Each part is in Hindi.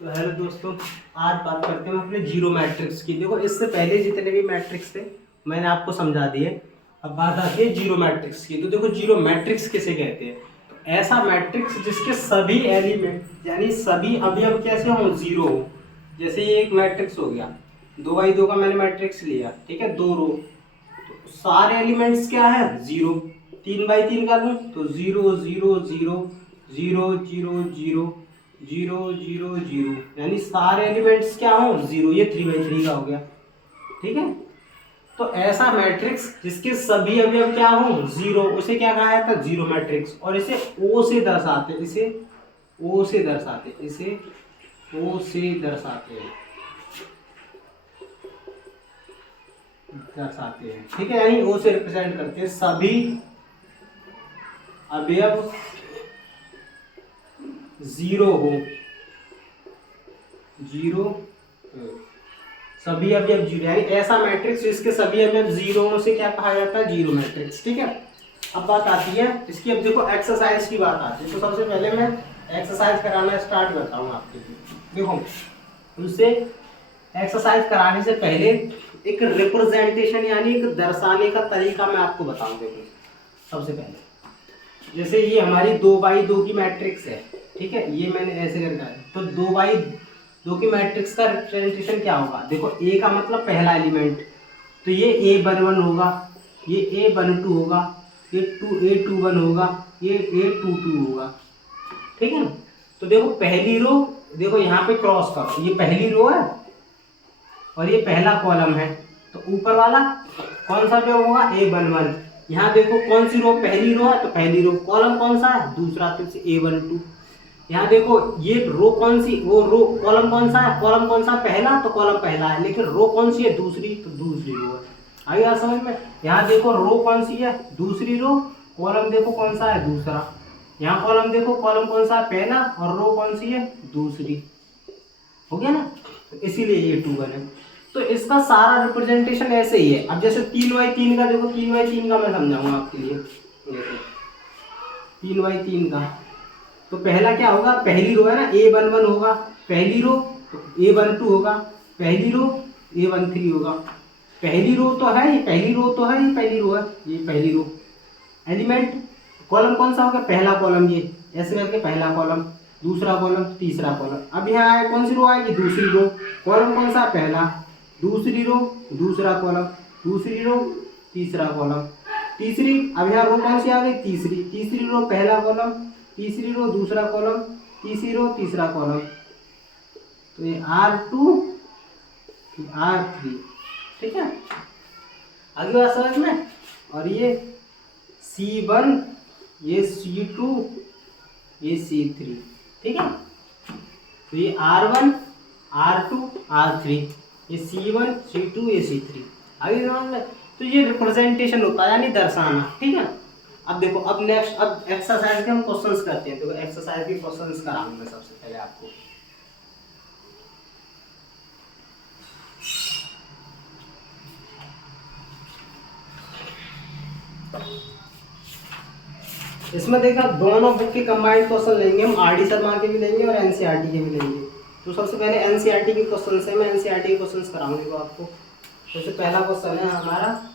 तो हेलो दोस्तों, आज बात करते हैं अपने जीरो मैट्रिक्स की। देखो, इससे पहले जितने भी मैट्रिक्स थे मैंने आपको समझा दिए। अब बात आती है जीरो मैट्रिक्स की। तो देखो, जीरो मैट्रिक्स किसे कहते हैं? तो ऐसा मैट्रिक्स जिसके सभी एलिमेंट यानी सभी अवयव कैसे हो, जीरो हो। जैसे ये एक मैट्रिक्स हो गया, 2x2 का मैंने मैट्रिक्स लिया, ठीक है, 2 रो। तो सारे एलिमेंट्स क्या है, जीरो। 3x3 का लूँ तो 0 0 0 0 0 0 0 0 0, यानी सारे एलिमेंट्स क्या हो, जीरो। ये 3x3 का हो गया, ठीक है। तो ऐसा मैट्रिक्स जिसके सभी अवयव क्या हो, जीरो, उसे क्या कहा जाता है, जीरो मैट्रिक्स। और इसे ओ से दर्शाते, इसे ओ से दर्शाते, इसे ओ से दर्शाते हैं, ठीक है। यानी ओ से रिप्रेजेंट करते हैं सभी अवयव जीरो हो, जीरो, सभी अवयव जीरो, यानी ऐसा मैट्रिक्स जिसके सभी अवयव जीरो हो से क्या कहा जाता है, जीरो मैट्रिक्स, ठीक है। अब बात आती है इसकी, अब देखो एक्सरसाइज की बात आती है। तो सबसे पहले मैं एक्सरसाइज कराना स्टार्ट करता हूँ आपके लिए। देखो, उनसे एक्सरसाइज कराने से पहले एक रिप्रेजेंटेशन यानी एक दर्शाने का तरीका मैं आपको बताऊं। देखो, सबसे पहले जैसे ये हमारी 2x2 की मैट्रिक्स है, ठीक है, ये मैंने ऐसे करके तो 2x2 की मैट्रिक्स का रिप्रेजेंटेशन क्या होगा। देखो, ए का मतलब पहला एलिमेंट, तो ये A11 होगा, ये A12 होगा, ये A21 होगा, ये A22 होगा, ठीक है ना। तो देखो पहली रो, देखो यहाँ पे क्रॉस करो, ये पहली रो है और ये पहला कॉलम है। तो ऊपर वाला कौन सा जो होगा, A11। यहाँ देखो कौन सी रो, पहली रो है, तो पहली रो। कॉलम कौन सा है, दूसरा, तो A12। यहाँ देखो ये रो कौन सी, वो रो कॉलम कौन सा है, कॉलम कौन सा, पहला, तो कॉलम पहला है। लेकिन रो कौन सी है, दूसरी, तो दूसरी रो है। आगे बात समझ में। यहाँ देखो रो कौन सी है, दूसरी रो। कॉलम देखो कौन सा है, दूसरा। यहाँ कॉलम देखो, कॉलम कौन सा है, पहला, और रो कौन सी है, दूसरी। हो गया ना। तो इसीलिए ये 2 1 है। तो इसका सारा रिप्रेजेंटेशन ऐसे ही है। अब जैसे 3x3 का, देखो 3x3 का मैं समझाऊंगा आपके लिए। जैसे 3x3 का, तो पहला क्या होगा, पहली रो है ना, A11 होगा पहली रो, तो A12 होगा पहली रो, A13 होगा पहली रो। तो है ये पहली रो, तो है ये पहली रो है, ये पहली रो। एलिमेंट कॉलम कौन सा होगा, पहला कॉलम, ये ऐसे करके पहला कॉलम, दूसरा कॉलम, तीसरा कॉलम। अब यहाँ आए कौन सी रो आएगी, दूसरी रो। कॉलम कौन सा, पहला, दूसरी रो, दूसरा कॉलम, दूसरी रो, तीसरा कॉलम, तीसरी। अब यहाँ रो कौन सी आ गई, तीसरी, तीसरी रो, पहला कॉलम, तीसरी रो, दूसरा कॉलम, तीसरी रो, तीसरा कॉलम। तो ये R2, R3, ठीक है। अगली बात समझ में। और ये C1, ये C2, ये C3, ठीक है। तो ये R1, R2, R3, ये C1, C2, ये C3। आगे समझ में। तो ये रिप्रेजेंटेशन होता है, यानी दर्शाना, ठीक है। अब देखो, अब नेक्स्ट, अब एक्सरसाइज के हम क्वेश्चंस करते हैं। तो एक्सरसाइज के क्वेश्चंस कराऊंगा मैं सबसे पहले आपको। इसमें देखा, दोनों बुक के कंबाइंड क्वेश्चन लेंगे हम, आर डी शर्मा के भी लेंगे और एनसीईआरटी के भी लेंगे। तो सबसे पहले एनसीईआरटी के क्वेश्चन है, मैं एनसीईआरटी के क्वेश्चन कराऊंगी आपको। सबसे पहला क्वेश्चन है हमारा,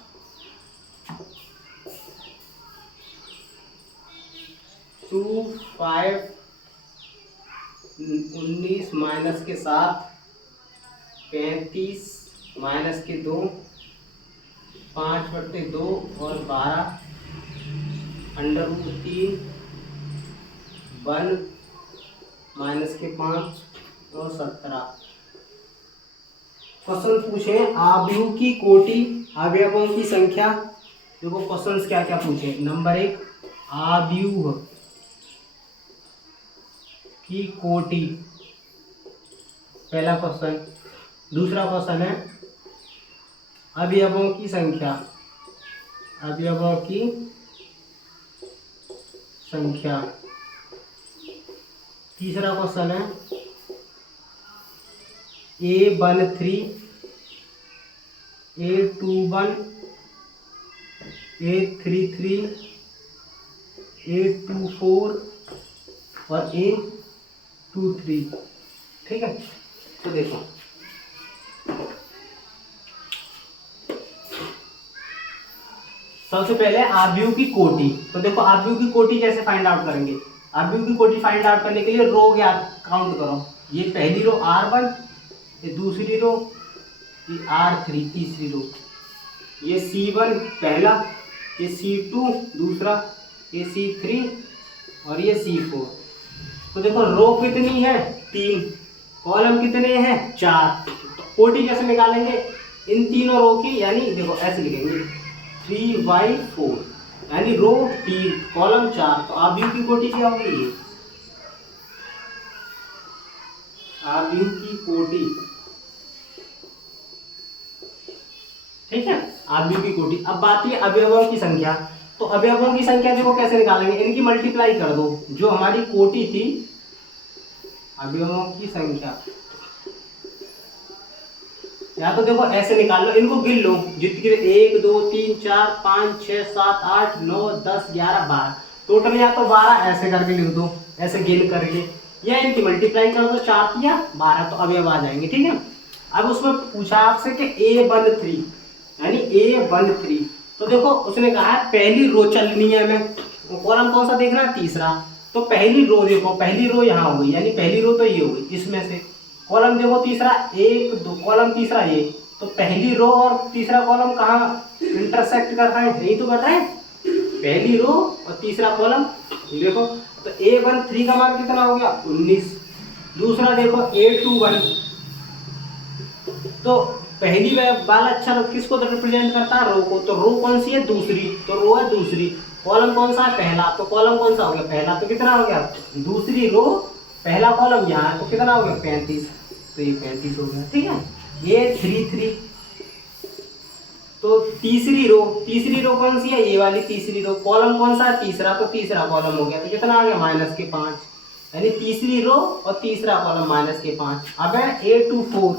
2 5 19 माइनस के 7 35 माइनस के 2 5/2 और 12 √3 1 माइनस के 5 और 17। क्वेश्चन पूछे आव्यूह की कोटि, अवयवों की संख्या। देखो क्वेश्चंस क्या क्या पूछे। नंबर 1, आव्यूह की कोटि, पहला क्वेश्चन। दूसरा क्वेश्चन है अवयवों की संख्या, अवयवों की संख्या। तीसरा क्वेश्चन है A13, A21, A33, A24 और A23। ठीक है, तो देखो सबसे पहले आव्यूह की कोटि। तो देखो आव्यूह की कोटि कैसे फाइंड आउट करेंगे। आव्यूह की कोटि फाइंड आउट करने के लिए रो ज्ञात काउंट करो। ये पहली रो R1, ये दूसरी रो, ये R3 तीसरी रो, ये C1 पहला, ये C2 दूसरा, ये C3 और ये C4। तो देखो रो कितनी है 3, कॉलम कितने हैं 4। तो कोटि कैसे निकालेंगे इन तीनों रो की, यानी देखो ऐसे लिखेंगे 3/4, यानी रो 3 कॉलम 4। तो आव्यूह की कोटि क्या होगी, ये आव्यूह की कोटि, ठीक है, आव्यूह की कोटि। अब बात है अवयवों की संख्या। तो अवयवों की संख्या देखो कैसे निकालेंगे, इनकी मल्टीप्लाई कर दो। जो हमारी कोटि थी अवयवों की संख्या, या तो देखो ऐसे निकाल लो, इनको गिन लो जितनी 1 2 3 4 5 6 7 8 9 10 11 12 टोटल, या तो 12 ऐसे करके लिख दो, ऐसे गिन करके, या इनकी मल्टीप्लाई कर दो 4 या 12, तो अवयव आ जाएंगे। ठीक है, अब उसमें पूछा आपसे कि A13 यानी A13। तो देखो उसने कहा है पहली रो चलनी है हमें, कॉलम कौन सा देखना है तीसरा। तो पहली रो देखो, पहली रो यहाँ हो गई, यानी पहली रो तो ये हो गई, इसमें से कॉलम देखो तीसरा 1 2, कॉलम तीसरा ये। तो पहली रो और तीसरा कॉलम कहाँ इंटरसेक्ट कर रहे हैं, यही तो कर रहे हैं, पहली रो और तीसरा कॉलम। देखो तो A13 का मान कितना हो गया 19। दूसरा देखो A21, तो पहली वाला अक्षर किसको रिप्रेजेंट करता है, रो को। तो रो कौन सी है दूसरी, तो रो है दूसरी। कॉलम कौन सा है पहला, तो कॉलम कौन सा हो गया पहला। तो कितना हो गया दूसरी रो पहला कॉलम यहाँ है, तो कितना हो गया 35। तो ये 35 हो गया। ठीक है, A33, तो तीसरी रो कौन सी है, ये वाली तीसरी रो। कॉलम कौन सा है तीसरा, तो तीसरा कॉलम हो गया। तो कितना आ गया -5, यानी तीसरी रो और तीसरा कॉलम -5। अब है A24,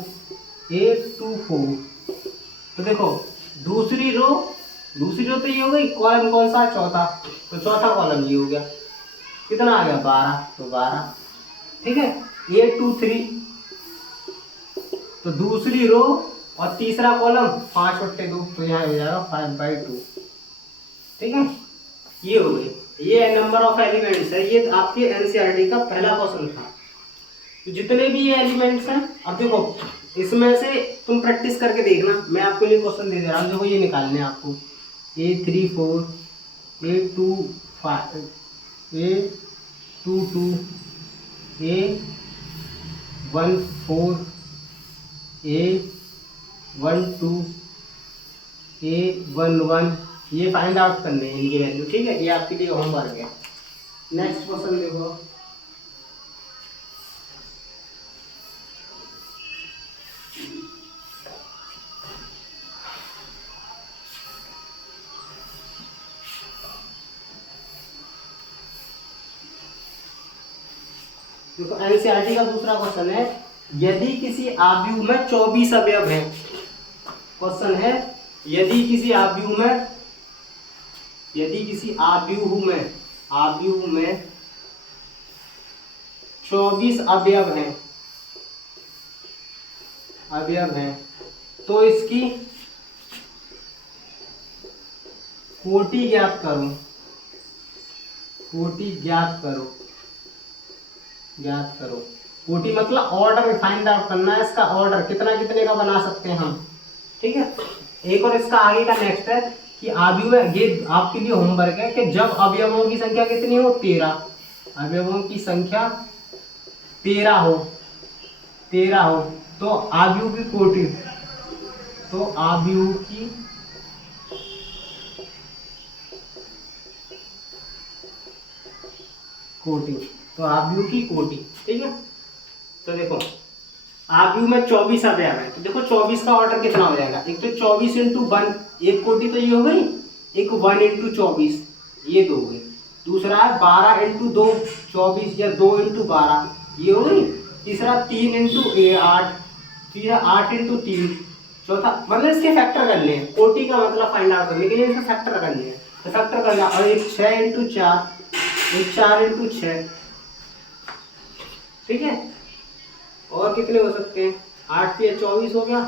तो देखो दूसरी रो तो ये हो गई, कॉलम कौन सा चौथा, तो चौथा कॉलम ये हो गया। कितना आ गया 12, तो 12। ठीक है, A23, तो दूसरी रो और तीसरा कॉलम 5/2, तो यहाँ हो जाएगा 5/2। ठीक है, ये हो गई, ये नंबर ऑफ एलिमेंट्स है। ये आपके एनसीईआरटी का पहला क्वेश्चन था। तो जितने भी ये एलिमेंट्स हैं, अब देखो इसमें से तुम प्रैक्टिस करके देखना, मैं आपके लिए क्वेश्चन दे रहा हूँ। देखो ये निकालने हैं आपको A34, A25, A22, A14, A12, A11, ये फाइंड आउट करने हैं इनकी वैल्यू। ठीक है, ये आपके लिए होमवर्क है। नेक्स्ट क्वेश्चन देखो, देखो एनसीईआरटी का दूसरा क्वेश्चन है, यदि किसी आव्यूह में 24 अवयव हैं। क्वेश्चन है यदि किसी आव्यूह में 24 अवयव हैं, तो इसकी कोटि ज्ञात करो। कोटि मतलब ऑर्डर फाइंड आउट करना है, इसका ऑर्डर कितना कितने का बना सकते हैं हम। ठीक है, एक और इसका आगे का नेक्स्ट है कि आव्यूह में, ये आपके लिए होमवर्क है कि जब अवयवों की संख्या कितनी हो 13, अवयवों की संख्या 13 हो, तो आव्यूह की कोटि, तो आव्यूह की कोटि। ठीक है, तो देखो आव्यूह में 24 अवयव है, तो देखो 24 का ऑर्डर कितना हो जाएगा। एक तो 24 × 1, एक कोटि तो ये हो गई, एक 1 × 24 ये 2 हो गई। दूसरा है 12 × 2 24, या 2 × 12 ये हो गई। तीसरा 3 × 8, तीसरा 8 × 3, चौथा मतलब इसके फैक्टर करने हैं। कोटि का मतलब फाइंड आउट करने के लिए इसके फैक्टर करने हैं, तो फैक्टर करना। और एक 6 × 4, एक 4 × 6। ठीक है, और कितने हो सकते हैं? 8 या 24 हो गया,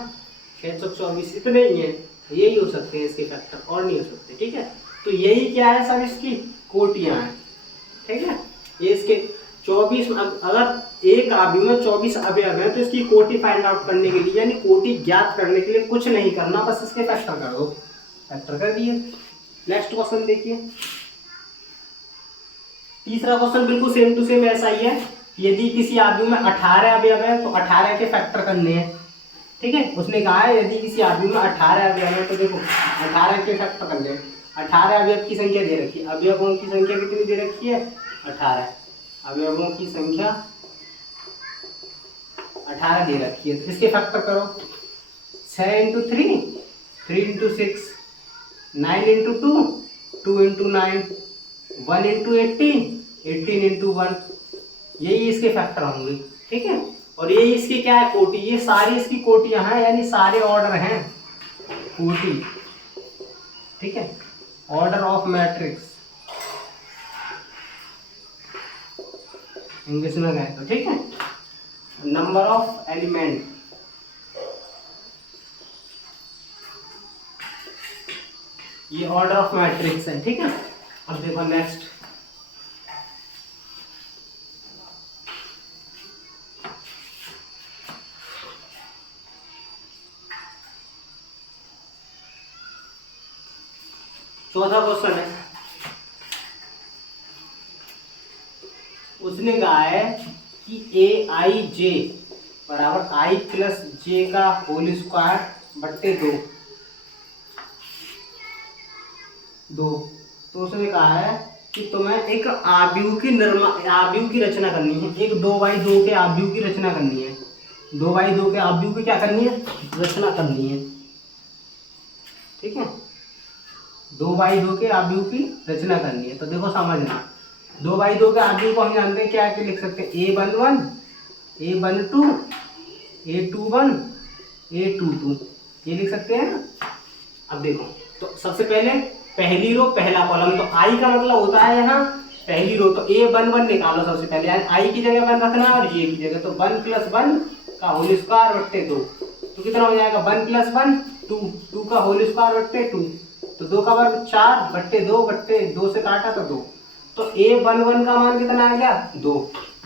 624, इतने ही हैं, यही हो सकते हैं इसके फैक्टर, और नहीं हो सकते। ठीक है, तो यही क्या है सब, इसकी कोटियां हैं। ठीक है, ये इसके 24, अगर एक अवयव में 24 अवयव है तो इसकी कोटि फाइंड आउट करने के लिए, यानी कोटि ज्ञात करने के लिए कुछ नहीं करना, बस इसके फैक्टर कर दो। फैक्टर कर दिए। नेक्स्ट क्वेश्चन देखिए, तीसरा क्वेश्चन बिल्कुल सेम टू सेम ऐसा ही है। यदि किसी अवयव में 18 अवयव है तो 18 के फैक्टर करने हैं। ठीक है, उसने कहा है यदि किसी अवयव में 18 अवयव है तो देखो 18 के फैक्टर करने हैं। 18 अवयव की संख्या दे रखी है, अवयवों की संख्या कितनी दे रखी है? 18। अवयवों की संख्या 18 दे रखी है, तो इसके फैक्टर करो। 6 into 3, 3 into 6, 9 into 2, 2 into 9, 1 into 18, 18 into 1, यही इसके फैक्टर होंगे। ठीक है, और ये इसकी क्या है? कोटि। ये सारी इसकी कोटियां हैं, यानी सारे ऑर्डर हैं कोटि। ठीक है, ऑर्डर ऑफ मैट्रिक्स इंग्लिश में गए तो। ठीक है, नंबर ऑफ एलिमेंट, ये ऑर्डर ऑफ मैट्रिक्स है। ठीक है, अब देखो नेक्स्ट, चौथा क्वेश्चन है। उसने कहा है कि ए आई जे बराबर आई प्लस जे का होल स्क्वायर बट्टे 2। तो उसने कहा है कि तुम्हें एक आव्यूह की रचना करनी है। एक 2x2 के आव्यूह की रचना करनी है। 2x2 के आव्यूह की क्या करनी है? रचना करनी है। ठीक है, 2x2 के आव्यूह की रचना करनी है। तो देखो समझना, 2x2 के आव्यूह को हम जानते हैं क्या लिख सकते हैं? a11, a12, a21, a22, ये लिख सकते हैं ना। अब देखो, तो सबसे पहले पहली रो पहला कॉलम, तो आई का मतलब होता है यहाँ पहली रो, तो a11 निकालो सबसे पहले, यानी आई की जगह 1 रखना और ये की जगह, तो 1 + 1 का होल स्क्वायर बट्टे 2, तो कितना हो जाएगा? 1 + 1 2, 2 का होल स्क्वायर बट्टे 2, तो 2 का वर्ग 4 बट्टे 2, बट्टे 2 से काटा तो 2, तो a11 का मान कितना आ गया? 2।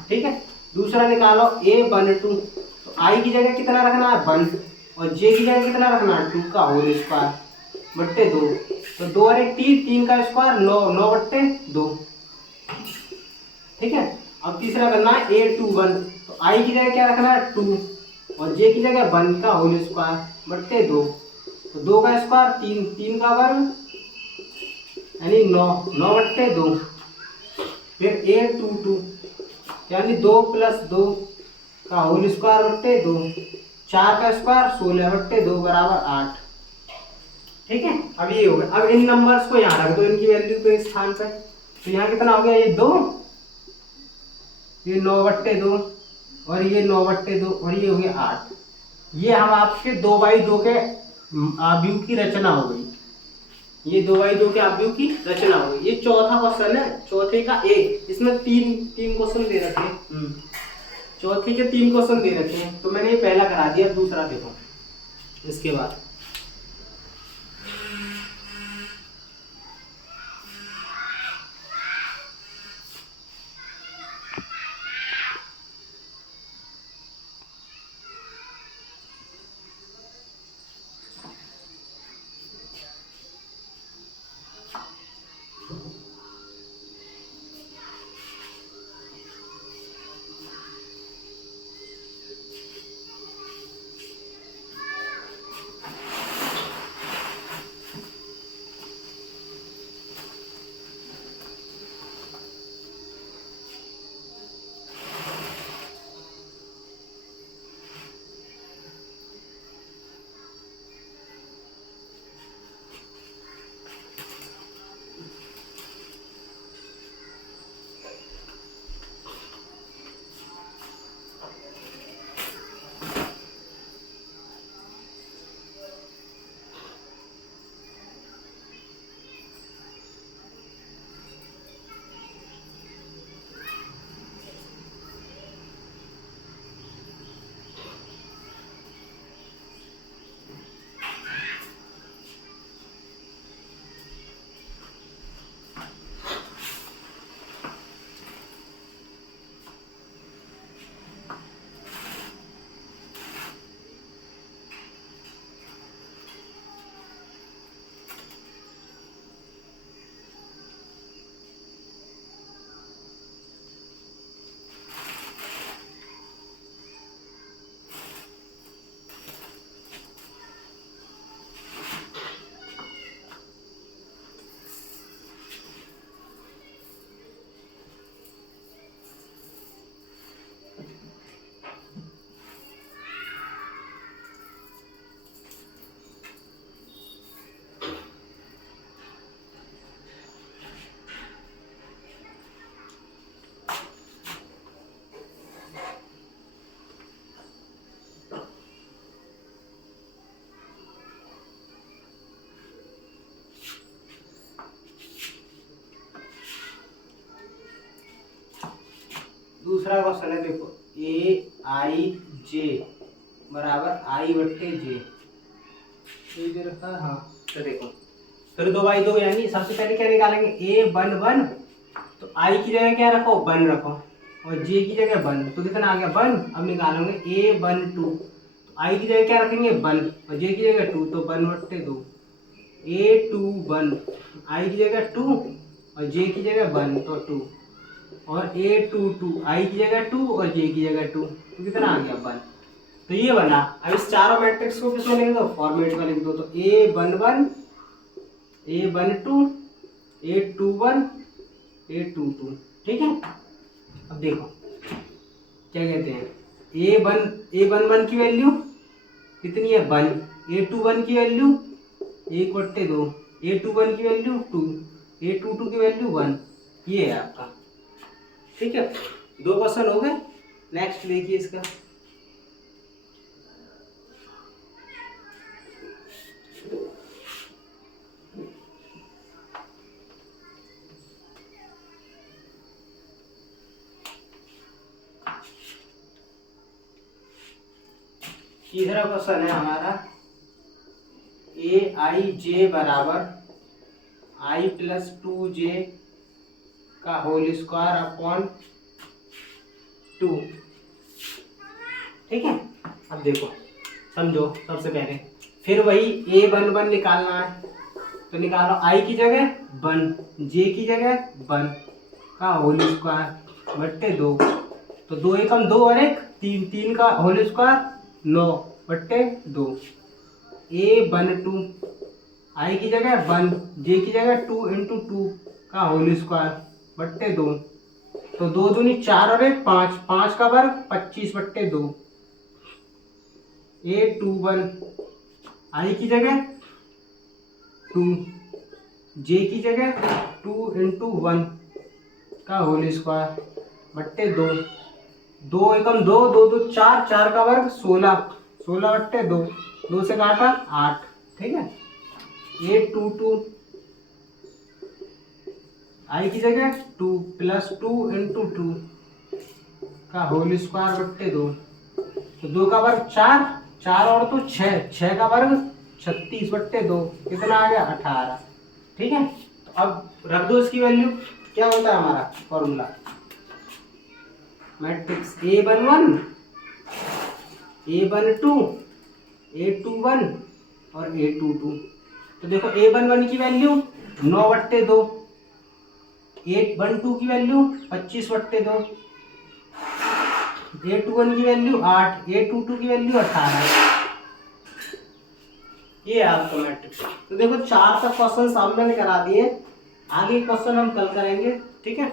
ठीक है, दूसरा निकालो a12, तो आई की जगह कितना रखना है? 1, और जे की जगह कितना रखना है? 2 का होल स्क्वायर बट्टे 2, तो 2 और 1 3, 3 का स्क्वायर 9, 9 बट्टे 2। ठीक है, अब तीसरा करना है a21, तो आई की जगह क्या रखना है? 2, और जे की जगह 1 का होल स्क्वायर बट्टे 2, तो 2 का स्क्वायर 3, 3 का वर्ग यानी 9, 9 बट्टे 2। फिर a22 यानी 2 + 2 का होल स्क्वायर बट्टे 2, 4 का स्क्वायर 16 बट्टे 2 बराबर 8। ठीक है, अब ये हो गया। अब इन नंबर्स को यहाँ रख दो, इनकी वैल्यू को इस स्थान पे, तो यहाँ कितना हो गया? ये 2, ये 9 बट्टे 2, और ये 9 बट्टे 2, और ये हो गया 8। ये हम आपके 2x2 के आव्यूह की रचना हो गई। ये 2x2 के आव्यूह की रचना हो गई। ये चौथा क्वेश्चन है, चौथे का ए। इसमें तीन क्वेश्चन दे रखे हैं। चौथे के 3 क्वेश्चन दे रखे हैं, तो मैंने ये पहला करा दिया, दूसरा देखो इसके बाद। दूसरा क्वेश्चन है, देखो ए आई जे बराबर आई बट्टे जे दे रखा है। हाँ तो देखो, फिर 2/2 यानी सबसे पहले क्या निकालेंगे, ए वन वन, तो आई की जगह क्या रखो, वन रखो, और जे की जगह वन, तो कितना आ गया वन। अब निकालेंगे ए वन टू, तो आई की जगह क्या रखेंगे वन, और जे की जगह टू, तो वन बट्टे दो, ए टू वन, आई की जगह टू और जे की जगह वन तो टू, और ए टू टू, आई की जगह टू और जे की जगह टू, तो कितना आ गया वन। तो ये बना। अब इस चारों मैट्रिक्स को किसमें लिख दो, फॉर्मेट में लिख दो, तो A one one, A one two, A two one, A two two, ठीक है। अब देखो क्या कहते हैं, ए वन वन की वैल्यू कितनी है वन, ए टू वन की वैल्यू 1/2, ए टू वन की वैल्यू 2, ए टू टू की वैल्यू 1, ये है आपका, ठीक है। 2 क्वेश्चन हो गए। नेक्स्ट देखिए इसका, तीसरा क्वेश्चन है हमारा, ए आई जे बराबर आई प्लस 2j का होल स्क्वायर अपॉन 2, ठीक है। अब देखो समझो, सबसे पहले फिर वही ए वन वन निकालना है, तो निकालो आई की जगह वन, जे की जगह वन का होल स्क्वायर बट्टे 2, तो 2 एकम 2 और 1 3, 3 का होल स्क्वायर 9 बट्टे 2, ए वन टू, आई की जगह वन, जे की जगह 2 इंटू 2 का होल स्क्वायर बट्टे 2, तो 2 दूनी 4 और 1 5, 5 का वर्ग 25 बट्टे 2, ए टू वन, आई की जगह 2, जे की जगह 2 इंटू 1 का होल स्क्वायर बट्टे 2, 2 एकम 2, 2 2 4, 4 का वर्ग 16, 16 बट्टे 2, 2 से काटा 8, ठीक है। ए टू टू, आई की जगह 2 प्लस 2 इंटू 2 का होल स्क्वायर बट्टे 2, तो 2 का वर्ग 4, 4 और तो 6, 6 का वर्ग 36 बट्टे 2, कितना आ गया 18, ठीक है। तो अब रख दो इसकी वैल्यू, क्या होता है हमारा formula, matrix a one one, A one two, A two one और ए टू टू। तो देखो ए वन वन की वैल्यू 9 बट्टे 2, ए वन टू की वैल्यू 25 बट्टे 2, ए टू वन की वैल्यू 8, ए टू टू की वैल्यू 18, ये आपका मैट्रिक्स। तो देखो 4 तक क्वेश्चन सामने करा दिए, आगे क्वेश्चन हम कल करेंगे, ठीक है।